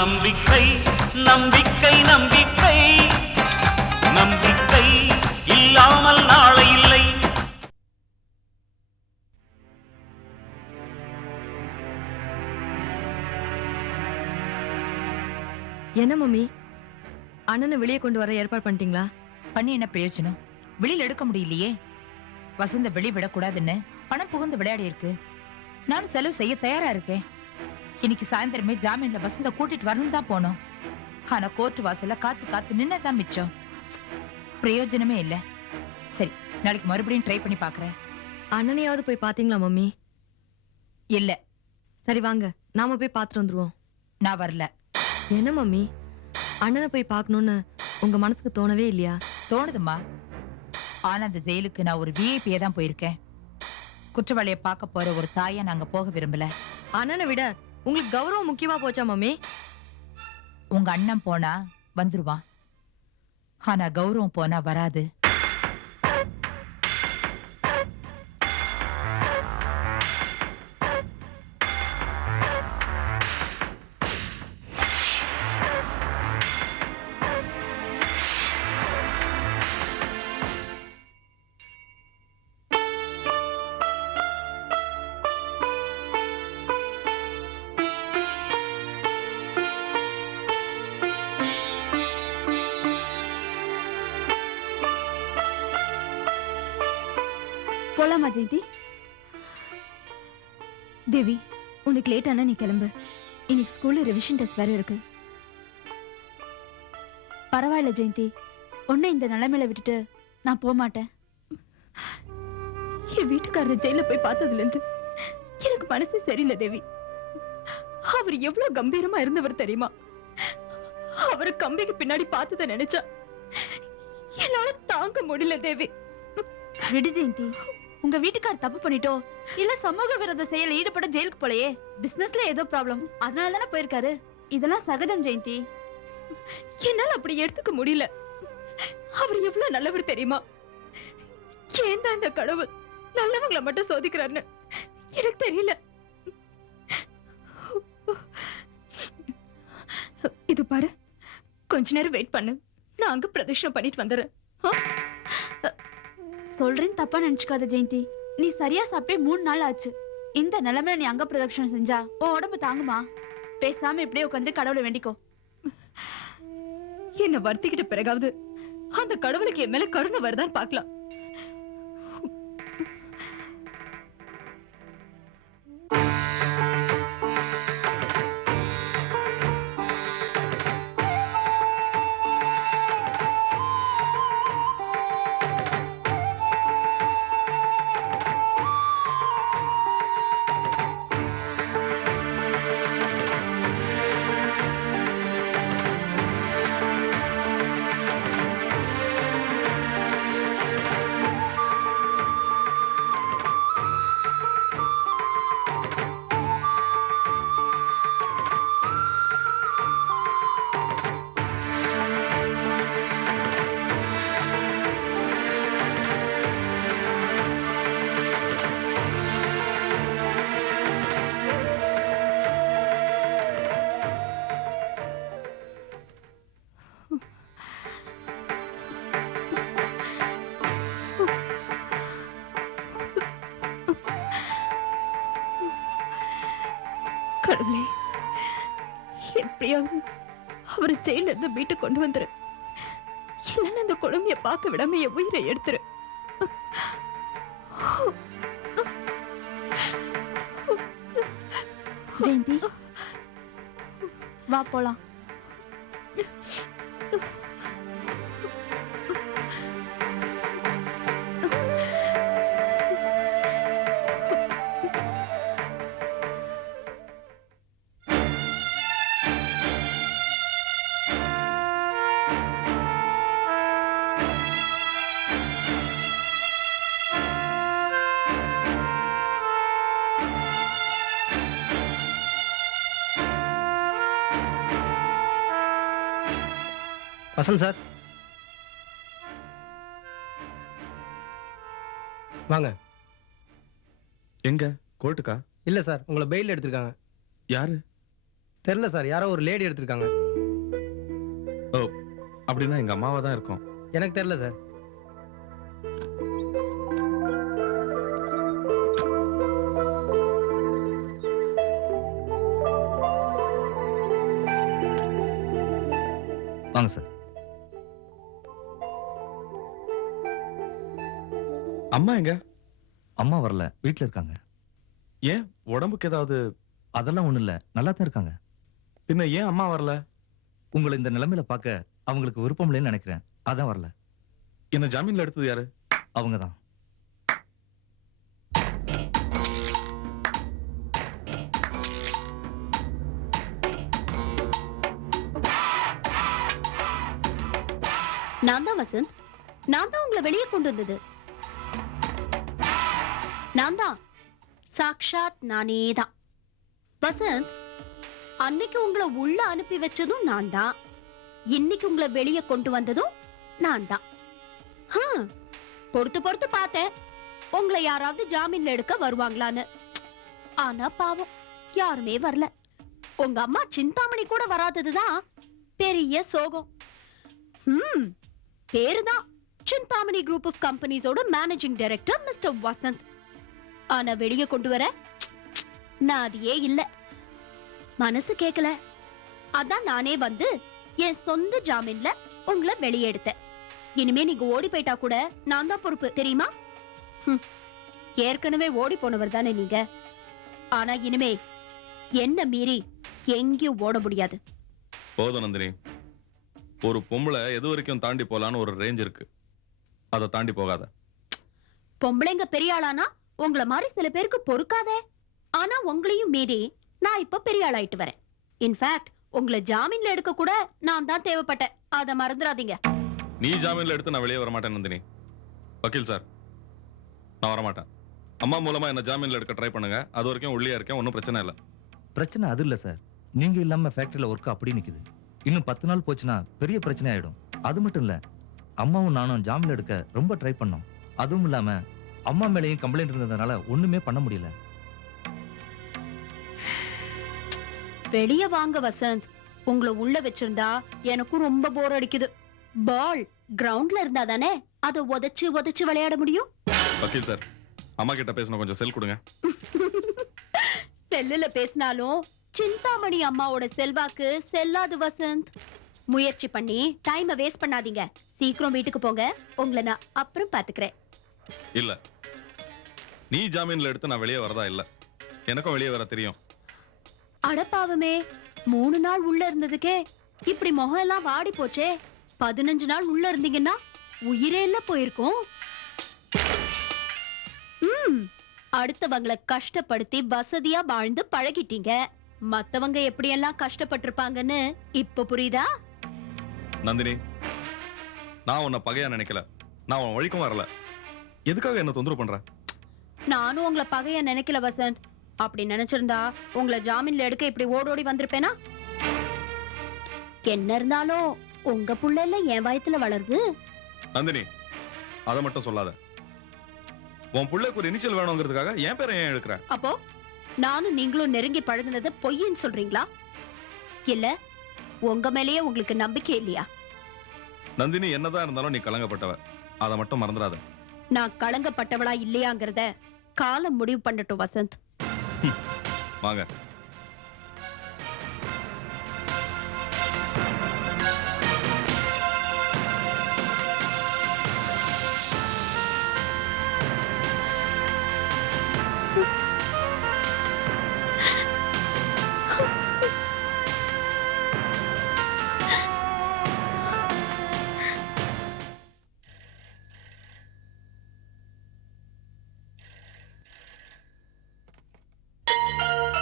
நம்பிக்கை நம்பிக்கை நம்பிக்கை நம்பிக்கை இல்லாமல் நாளை இல்லை. என்ன மம்மி, அண்ணனை வெளியே கொண்டு வர ஏற்பாடு பண்ணிட்டீங்களா? பண்ணி என்ன பிரயோஜனம்? வெளியில எடுக்க முடியலையே. வசந்த வெளி விடக்கூடாதுன்னு பணம் புகுந்து விளையாடி இருக்கு. நானும் செலவு செய்ய தயாரா இருக்கேன். இன்னைக்கு சாயந்தரமே ஜாமீன்ல வசந்த கூட்டிட்டு வரணும் தான் போனோம். ஆனா கோர்ட் வாசல்ல காத்து காத்து நின்னதான் மிச்சம். பிரயோஜனமே இல்ல. சரி, நாளைக்கு மறுபடியும் ட்ரை பண்ணி பாக்குறேன். அண்ணனையாவது போய் பாத்தீங்களா மம்மி? இல்ல. சரி வாங்க, நாம போய் பாத்துட்டு வந்துருவோம். நான் வரல. என்ன மம்மி, அண்ணனை போய் பார்க்கணும்னு உங்க மனசுக்கு தோணவே இல்லையா? தோணுதுமா. ஆனா அந்த ஜெயிலுக்கு நான் ஒரு விஐபியா தான் போயிருக்கேன். குற்றவாளியை பார்க்க போற ஒரு தாயா நாங்க போக விரும்பல. அண்ணனை விட உங்களுக்கு கௌரவம் முக்கியமா போச்சா மம்மி? உங்க அண்ணன் போனா வந்துருவான், ஆனா கௌரவம் போனா வராது. போலாமா ஜெயந்தி? தேவி, உனக்கு லேட் ஆனா நீ கிளம்பு. இன்னைக்கு ஸ்கூல்ல ரிவிஷன் டெஸ்ட் வேற இருக்கு. பரவாயில்ல ஜெயந்தி, உன்னை இந்த நிலைமையில விட்டுட்டு நான் போக மாட்டேன். என் வீட்டுக்காரர் ஜெயில போய் பார்த்ததுல இருந்து எனக்கு மனசு சரியில்லை தேவி. அவர் எவ்வளவு கம்பீரமா இருந்தவர் தெரியுமா? அவரு கம்பிக்கு பின்னாடி பார்த்ததை நினைச்சா என்னால தாங்க முடியல தேவி. விடு ஜெயந்தி, உங்க வீட்டுக்கார் தப்பு பண்ணிட்டோ இல்ல சமூக விரோத செயல ஈடுபட ஜெயிலுக்கு போலையே. பிசினஸ்ல ஏதோ ப்ராப்ளம், அதனால தானே போயிருக்காரு. இதெல்லாம் சகஜம் ஜெயந்தி. என்னால அப்படி எடுத்துக்க முடியல. அவர் எவ்வளவு நல்லவர் தெரியுமா? ஏன் தான் இந்த கடவுள் நல்லவங்களை மட்டும் சோதிக்கிறாருன்னு எனக்கு தெரியல. இது பாரு, கொஞ்ச நேரம் வெயிட் பண்ணு, நான் அங்க பிரதட்சணம் பண்ணிட்டு வந்துடுறேன். சொல்றேன், தப்பா நினைச்சுக்காத ஜெயந்தி. நீ சரியா சாப்பிட்டே 3 நாள் ஆச்சு. இந்த நிலைமையில நீ அங்க பிரதட்சணம் செஞ்சா உன் உடம்பு தாங்குமா? பேசாம இப்படியே உட்காந்து கடவுளை வேண்டிக்கோ. என்ன வருத்திக்கிட்ட பிறகாவது அந்த கடவுளுக்கு என் மேல கருணை வருதான்னு பாக்கலாம். கடவுளே, எப்படியாவது அவரை ஜெயில இருந்து மீட்டு கொண்டு வந்துரு. இல்லைன்னு அந்த குழந்தைய பார்க்க விடாம என் உயிரை எடுத்துரு. ஜெயந்தி, வா போலாம். வசந்த் சார், வாங்க. எங்க கோர்ட்டுக்கா? இல்ல சார், உங்களை பெயில் எடுத்திருக்காங்க. யாரு? தெரியல சார், யாரோ ஒரு லேடி எடுத்திருக்காங்க. அப்படின்னா எங்க அம்மாவா தான் இருக்கும். எனக்கு தெரியல சார். வாங்க சார். அம்மா எங்க? அம்மா வரல, வீட்ல இருக்காங்க. ஏன், உடம்புக்கு ஏதாவது? அதெல்லாம் ஒண்ணு இல்ல, நல்லா தான் இருக்காங்க. பின்ன ஏன் அம்மா வரல? உங்களை இந்த நிலைமையில பார்க்க அவங்களுக்கு விருப்பம் இல்லைன்னு நினைக்கிறேன், அதான் வரல. என்ன ஜாமீன்ல எடுத்தது யாரு? அவங்கதான். நான் தான் வசந்த். நான் தான் உங்களை வெளியே கொண்டு வந்தது. நான் தான், சாக்ஷாத் நானே தான். வசந்த், அன்னைக்கு உங்களை உள்ள அனுப்பி வச்சதும் நான் தான். இன்னைக்கு உங்களை வெளியே கொண்டு வந்ததும் நான் தான். பொறுத்து பொறுத்து பார்த்தேன் உங்களை யாராவது ஜாமீன்ல எடுக்க வருவாங்களான்னு. ஆனா பாவம், யாருமே வரல. உங்க அம்மா சிந்தாமணி கூட வராததுதான் பெரிய சோகம். பேருதான் சிந்தாமணி குரூப் ஆஃப் கம்பெனிஸோட மேனேஜிங் டைரக்டர் மிஸ்டர் வசந்த். ஆனா வெளியே கொண்டு வர நாதியே இல்ல. மனசு கேட்கல. அதான் நானே வந்து என் சொந்த ஜாமீன்ல உங்களை வெளியே எடுத்தேன். இனிமே நீங்க ஓடி போயிட்டா கூட நான் தான் பொறுப்பு, தெரியுமா? ஏற்கனவே ஓடி போனவர் தானே நீங்க. ஆனா இனிமே என்ன மீறி எங்கேயும் ஓட முடியாது. போதும் நந்தினி, ஒரு பொம்பளை எது வரைக்கும் தாண்டி போலான்னு ஒரு ரேஞ்ச் இருக்கு, அதை தாண்டி போகாத. பொம்பளைங்க பெரிய ஆளானா உங்களை மாதிரி சில பேருக்கு பொறுக்காதே. ஆனா உங்களையும் மீறி நான் இப்ப பெரிய ஆளாயிட்டு வரேன். இன்ஃபேக்ட் உங்களை ஜாமீன்ல எடுக்க கூட நான் தான் தேவைப்பட்டேன், அதை மறந்துடாதீங்க. நீ ஜாமீன்ல எடுத்து நான் வெளியே வரமாட்டேன் நந்தினி. வக்கீல் சார், நான் வரமாட்டேன். அம்மா மூலமா என்ன ஜாமீன்ல எடுக்க ட்ரை பண்ணுங்க. அது வரைக்கும் உள்ளே இருக்கேன், ஒன்றும் பிரச்சனை இல்லை. பிரச்சனை அது இல்ல சார், நீங்க இல்லாம ஃபேக்டரியில ஒர்க் அப்படி நிக்குது. இன்னும் 10 நாள் போச்சுன்னா பெரிய பிரச்சனை ஆயிடும். அது மட்டும் இல்ல, அம்மாவும் நானும் ஜாமீன் எடுக்க ரொம்ப ட்ரை பண்ணோம். அதுவும் இல்லாம அம்மா மேலேயும் கம்ப்ளைண்ட் இருந்ததுனால ஒண்ணுமே பண்ண முடியல. வெளிய வாங்க வசந்த். உங்களை உள்ள வச்சிருந்தா எனக்கும் ரொம்ப போர் அடிக்குது. பால் கிரவுண்ட்ல இருந்தா தானே அதை உதைச்சு உதைச்சு விளையாட முடியும். வக்கீல் சார், அம்மா கிட்ட பேசணும், கொஞ்சம் செல் கொடுங்க. செல்லுல பேசினாலும் சிந்தாமணி அம்மாவோட செல்வாக்கு செல்லாது வசந்த். முயற்சி பண்ணி டைமை வேஸ்ட் பண்ணாதீங்க. சீக்கிரம் வீட்டுக்கு போங்க, உங்களை நான் அப்புறம் பாத்துக்கிறேன். இல்ல, நீ ஜாமீன்ல எடுத்து நான் வெளியே வரதா இல்ல. எனக்கும் வெளியே வர தெரியும். அடப்பாவமே, 3 நாள் உள்ள இருந்ததுக்கே இப்படி முகம் எல்லாம் வாடி போச்சே. 15 நாள் உள்ள இருந்தீங்கன்னா உயிரே இல்ல போயிருக்கும். அடுத்தவங்களை கஷ்டப்படுத்தி வசதியா வாழ்ந்து பழகிட்டீங்க. மத்தவங்க எப்படியெல்லாம் கஷ்டப்பட்டிருப்பாங்கன்னு இப்ப புரியுதா? நந்தினி, நான் உன்னை பகையா நினைக்கல. நான் உன் வழிக்கும் வரல. எதுக்காக என்ன தொந்தரவு பண்ற? நானும் உங்களை பகையா நினைக்கல வசந்த். அப்படி நினைச்சிருந்தா உங்களை ஜாமீன்ல எடுக்க இப்படி ஓடோடி வந்திருப்பேனா? என்ன இருந்தாலும் உங்க புள்ள எல்லாம் என் வயத்துல வளருது. நந்தினி, அதை மட்டும் சொல்லாத. உன் பிள்ளைக்கு ஒரு இனிஷியல் வேணுங்கிறதுக்காக என் பேரை ஏன் எடுக்கிற? அப்போ நானும் நீங்களும் நெருங்கி பழகுனது பொய்ன்னு சொல்றீங்களா? இல்ல உங்க மேலேயே உங்களுக்கு நம்பிக்கை இல்லையா? நந்தினி, என்னதான் இருந்தாலும் நீ கலங்கப்பட்டவ, அதை மட்டும் மறந்துடாத. நான் கலங்கப்பட்டவளா இல்லையாங்கிறத காலம் முடிவு பண்ணட்டும் வசந்த். வாங்க.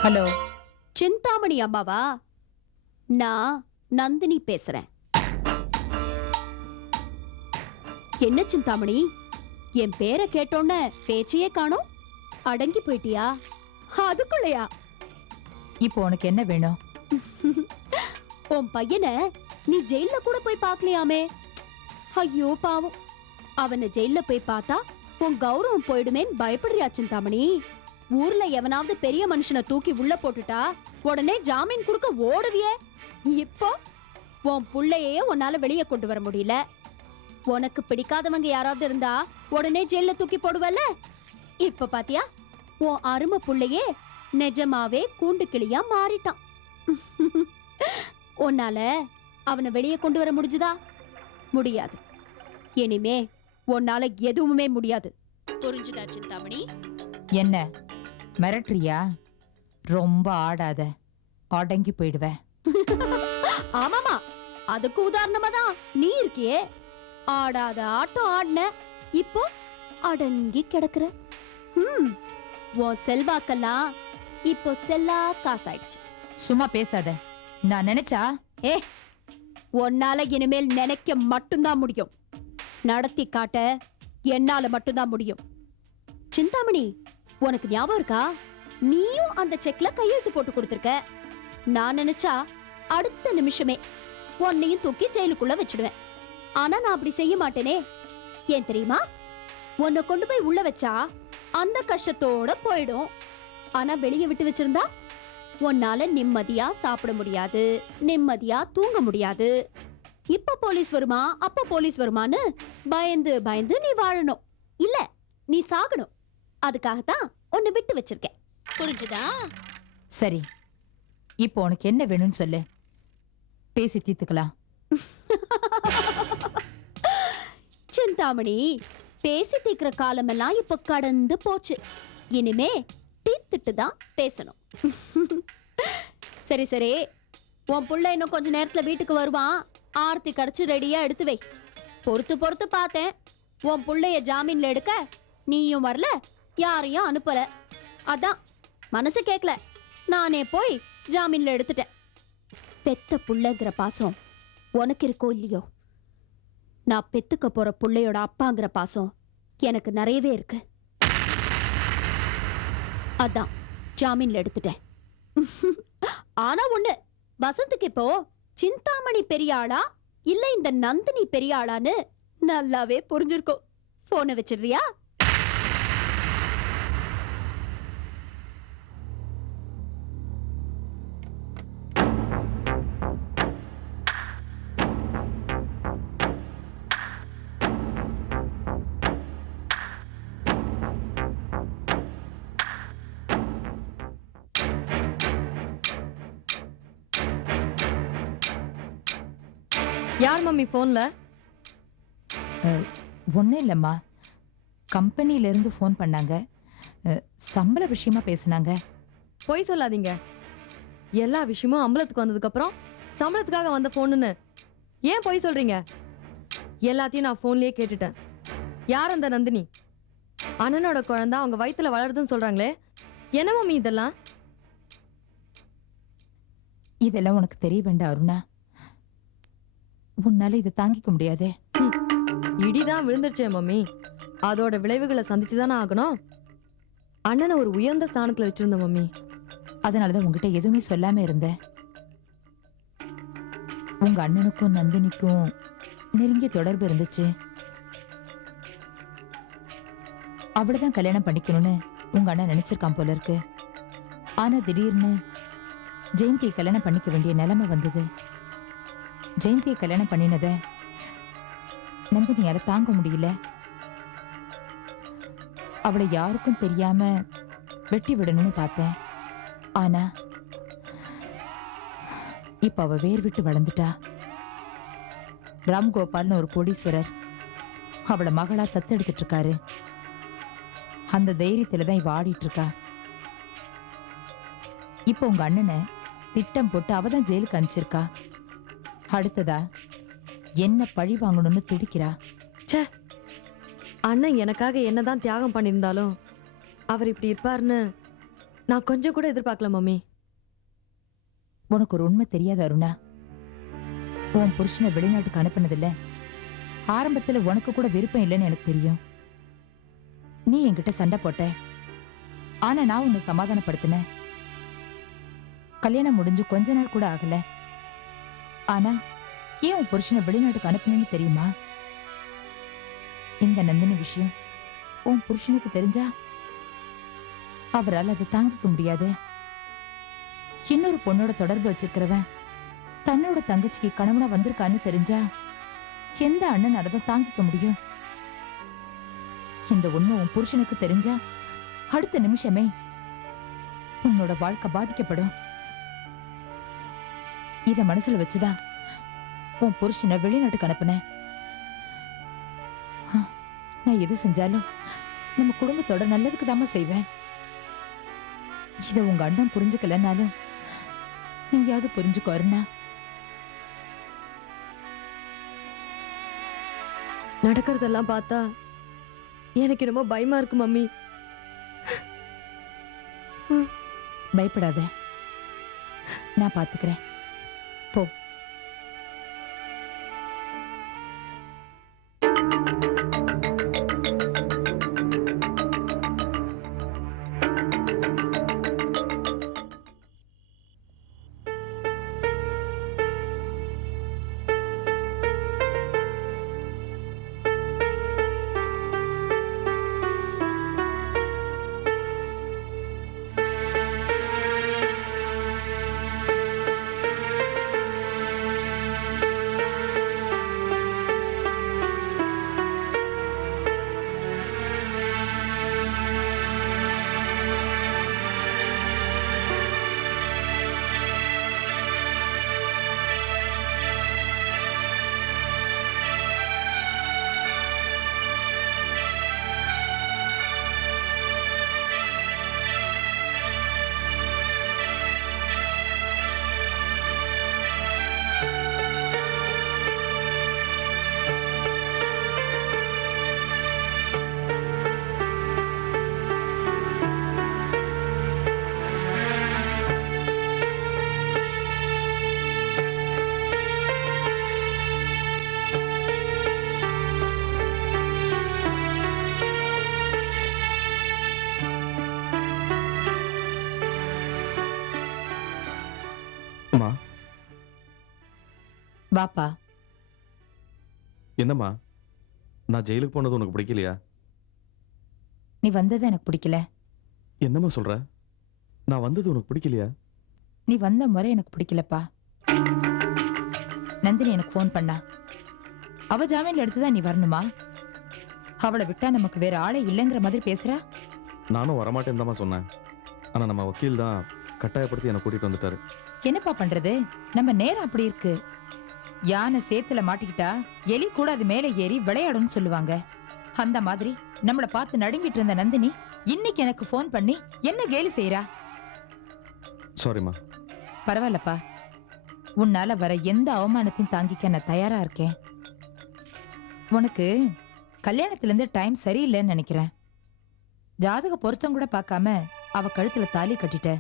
ஹலோ, சிந்தாமணி அம்மாவா? நான் நந்தினி பேசுறேன். என்ன சிந்தாமணி, என் பேரை கேட்டோன்ன பேச்சையே காணோம். அடங்கி போயிட்டியா? அதுக்குள்ளையா? இப்போ உனக்கு என்ன வேணும்? உன் பையனை நீ ஜெயில கூட போய் பார்க்கலையாமே. ஐயோ பாவம், அவனை ஜெயில போய் பார்த்தா உன் கௌரவம் போயிடுமேன்னு பயப்படுறியா சிந்தாமணி? ஊர்ல எவனாவது பெரிய மனுஷனை தூக்கி உள்ள போட்டுட்டா உடனே ஜாமீன் கொடுக்க ஓடுவியே. இப்போ உன் புள்ளையே உன்னால வெளியே கொண்டு வர முடியல. உனக்கு பிடிக்காதவங்க யாராவது இருந்தா உடனே ஜெயில தூக்கி போடுவல. இப்ப பாத்தியா, உன் அருமை புள்ளையே நிஜமாவே கூண்டு கிளியா மாறிட்டான். உன்னால அவனை வெளியே கொண்டு வர முடிஞ்சுதா? முடியாது. இனிமே உன்னால எதுவுமே முடியாது. புரிஞ்சுதா சிந்தாமணி? என்ன மிரட்டுறியா? ரொம்ப ஆடாத, அடங்கி போயிடுவ. ஆமாமா, அதுக்கு உதாரணமா தான் நீ இருக்கியே. ஆடாத ஆட்டம் ஆடின, இப்போ அடங்கி கிடக்குற. உன் செல்வாக்கெல்லாம் இப்போ செல்லா காசாயிடுச்சு. சும்மா பேசாத. நான் நினைச்சா உன்னால இனிமேல் நினைக்க மட்டும்தான் முடியும். நடத்தி காட்ட என்னால மட்டும்தான் முடியும். சிந்தாமணி, உனக்கு ஞாபகம் இருக்கா? நீயும் அந்த செக்ல கையெழுத்து போட்டு கொடுத்திருக்க. நான் நினைச்சா அடுத்த நிமிஷமே உன்னையும் தூக்கி ஜெயிலுக்குள்ள வச்சிடுவேன். ஆனா நான் அப்படி செய்ய மாட்டேனே. ஏன் தெரியுமா? உன்னை கொண்டு போய் உள்ள வச்சா அந்த கஷ்டத்தோட போயிடும். ஆனா வெளியே விட்டு வச்சிருந்தா உன்னால நிம்மதியா சாப்பிட முடியாது, நிம்மதியா தூங்க முடியாது. இப்ப போலீஸ் வருமா, அப்ப போலீஸ் வருமான்னு பயந்து பயந்து நீ வாழணும். இல்ல, நீ சாகணும். அதுக்காகத்தான் உன்னை விட்டு வச்சிருக்கேன். புரிஞ்சுதா? சரி, இப்போ உனக்கு என்ன வேணும்னு சொல்லு, பேசி தீர்த்துக்கலாம். சிந்தாமணி, பேசி தீக்கிற காலமெல்லாம் இப்ப கடந்து போச்சு. இனிமே தீர்த்துட்டு தான் பேசணும். சரி சரி, உன் புள்ள இன்னும் கொஞ்ச நேரத்துல வீட்டுக்கு வருவான். ஆர்த்தி கடைச்சு ரெடியா எடுத்து வை. பொறுத்து பொறுத்து பார்த்தேன், உன் புள்ளைய ஜாமீன்ல எடுக்க நீயும் வரல, யாரையும் அனுப்பல. அதான் மனசு கேட்கல, நானே போய் ஜாமீன்ல எடுத்துட்டேன். பெத்த புள்ளைங்கிற பாசம் உனக்கு இருக்கோ இல்லையோ, நான் பெத்துக்க போற புள்ளையோட அப்பாங்கிற பாசம் எனக்கு நிறையவே இருக்கு. அதான் ஜாமீன்ல எடுத்துட்டேன். ஆனா ஒண்ணு, வசந்துக்கு இப்போ சிந்தாமணி பெரியாளா இல்ல இந்த நந்தினி பெரியாளான்னு நல்லாவே புரிஞ்சிருக்கும். போனை வச்சிடுறியா? யார் மம்மி போன்ல? ஒன்னும் இல்லம்மா, கம்பெனில இருந்து போன் பண்ணாங்க. சம்பள விஷயமா பேசினாங்க. பொய் சொல்லாதீங்க. எல்லா விஷயமும் அம்பலத்துக்கு வந்ததுக்கு அப்புறம் சம்பளத்துக்காக வந்த போனுன்னு ஏன் பொய் சொல்றீங்க? எல்லாத்தையும் நான் போன்லயே கேட்டுட்டேன். யார் அந்த நந்தினி? அண்ணனோட குழந்தை அவங்க வயித்துல வளருதுன்னு சொல்றாங்களே, என்ன மம்மி இதெல்லாம்? இதெல்லாம் உனக்கு தெரிய வேண்டாம் அருணா. உன்னால இதை தாங்கிக்க முடியாதே. இடிதான் விழுந்துருச்சே மம்மி, அதோட விளைவுகளை சந்திச்சுதானே ஆகணும். அண்ணனை ஒரு உயர்ந்த ஸ்தானத்துல வச்சிருந்த மம்மி. அதனாலதான் உங்ககிட்ட எதுவுமே சொல்லாம இருந்த. உங்க அண்ணனுக்கும் நந்தினிக்கும் நெருங்கிய தொடர்பு இருந்துச்சு. அவளதான் கல்யாணம் பண்ணிக்கணும்னு உங்க அண்ணன் நினைச்சிருக்கான் போல இருக்கு. ஆனா திடீர்னு ஜெயந்தியை கல்யாணம் பண்ணிக்க வேண்டிய நிலைமை வந்தது. ஜெயந்தியை கல்யாணம் பண்ணினத நந்தினியால தாங்க முடியல. அவளை யாருக்கும் தெரியாம வெட்டி விடணும்னு பார்த்தேன். ஆனா இப்ப அவ வேர் விட்டு வளர்ந்துட்டா. ராம்கோபால்னு ஒரு கோடீஸ்வரர் அவளை மகளா தத்தெடுத்துட்டு இருக்காரு. அந்த தைரியத்துலதான் இவ ஆடிட்டு இருக்கா. இப்ப உங்க அண்ணனை திட்டம் போட்டு அவதான் ஜெயிலுக்கு அனுப்பிச்சிருக்கா. அடுத்ததா என்ன பழி வாங்கணும்னு துடிக்கிறா. அண்ணன் எனக்காக என்னதான் தியாகம் பண்ணியிருந்தாலும் அவர் இப்படி இருப்பாருன்னு நான் கொஞ்சம் கூட எதிர்பார்க்கல மம்மி. உனக்கு ஒரு உண்மை தெரியாது அருணா. உன் புருஷனை வெளிநாட்டுக்கு அனுப்பினதில்ல. ஆரம்பத்துல உனக்கு கூட விருப்பம் இல்லைன்னு எனக்கு தெரியும். நீ என்கிட்ட சண்டை போட்ட. ஆனா நான் உன்னை சமாதானப்படுத்தின. கல்யாணம் முடிஞ்சு கொஞ்ச நாள் கூட ஆகல. ஆனா ஏன் உன் புருஷனை வெளிநாட்டுக்கு அனுப்பினு தெரியுமா? இந்த நந்தினி விஷயம் உன் புருஷனுக்கு தெரிஞ்சா அவரால் அதை தாங்கிக்க முடியாது. இன்னொரு பொண்ணோட தொடர்பு வச்சிருக்கிறவன் தன்னோட தங்கச்சிக்கு கணவனா வந்திருக்கான்னு தெரிஞ்சா எந்த அண்ணன் அதை தாங்கிக்க முடியும்? இந்த உண்மை உன் புருஷனுக்கு தெரிஞ்சா அடுத்த நிமிஷமே உன்னோட வாழ்க்கை பாதிக்கப்படும். இத மனசுல வச்சுதான் உன் புருஷனை வெளிநாட்டுக்கு அனுப்புனேன். நான் எது செஞ்சாலும் நம்ம குடும்பத்தோட நல்லதுக்கு தாம செய்வேன். இத உங்க அண்ணன் புரிஞ்சுக்கலனாலும் நீயாவது புரிஞ்சுக்கோ அருணா. நடக்கிறதெல்லாம் பார்த்தா எனக்கு ரொம்ப பயமா இருக்கு மம்மி. பயப்படாத, நான் பாத்துக்கிறேன். போ. அம்மா, வாப்பா. என்னம்மா, நான் ஜெயிலுக்கு போனது உனக்கு பிடிக்கலையா? நீ வந்தது எனக்கு பிடிக்கல. என்னம்மா சொல்ற? நான் வந்தது உனக்கு பிடிக்கலையா? நீ வந்த முறை எனக்கு பிடிக்கலப்பா. நந்தினி எனக்கு ஃபோன் பண்ணா. அவ ஜாமீன்ல எடுத்துதான் நீ வரணுமா? அவளை விட்டா நமக்கு வேற ஆளே இல்லைங்கிற மாதிரி பேசுறா. நானும் வரமாட்டேன்னு தாம்மா சொன்னேன். ஆனா நம்ம வக்கீல் தான் கட்டாயப்படுத்தி என்னை கூட்டிட்டு வந்துட்டாரு. என்னப்பா பண்றது? நம்ம நேரம் அப்படி இருக்கு. யானை சேத்துல மாட்டிக்கிட்டா எலி கூட அது மேல ஏறி விளையாடும்னு சொல்லுவாங்க. அந்த மாதிரி நம்மள பார்த்து நடுங்கிட்டு இருந்த நந்தினி இன்னைக்கு எனக்கு ஃபோன் பண்ணி என்ன கேலி செய்யறா. சாரிம்மா. பரவாயில்லப்பா, உன்னால வர எந்த அவமானத்தையும் தாங்கிக்க நான் தயாரா இருக்கேன். உனக்கு கல்யாணத்துல இருந்து டைம் சரியில்லைன்னு நினைக்கிறேன். ஜாதக பொருத்தம் கூட பார்க்காம அவ கழுத்துல தாலி கட்டிட்ட.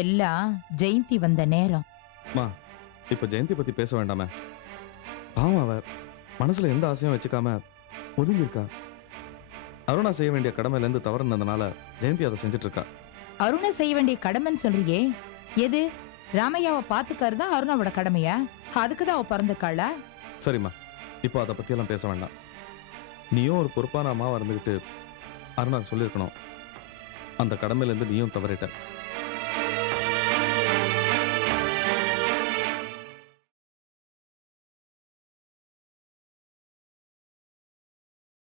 எல்லாம் ஜெயந்தி வந்த நேரம். இப்ப ஜெயந்தி பத்தி பேச வேண்டாமே. பாவம், அவ மனசுல எந்த ஆசையும் வச்சுக்காம ஒதுங்கி இருக்கா. அருணா செய்ய வேண்டிய கடமையில இருந்து தவறுனதுனால ஜெயந்தி அதை செஞ்சுட்டு இருக்கா. அருணை செய்ய வேண்டிய கடமைன்னு சொல்றியே, எது? ராமையாவை பாத்துக்காருதா அருணாவோட கடமையா? அதுக்குதான் அவ பிறந்துக்காளா? சரிம்மா, இப்போ அதை பத்தி எல்லாம் பேச வேண்டாம். நீயும் ஒரு பொறுப்பான அம்மாவா இருந்துகிட்டு அருணாக்கு சொல்லியிருக்கணும். அந்த கடமையில இருந்து நீயும் தவறிட்ட.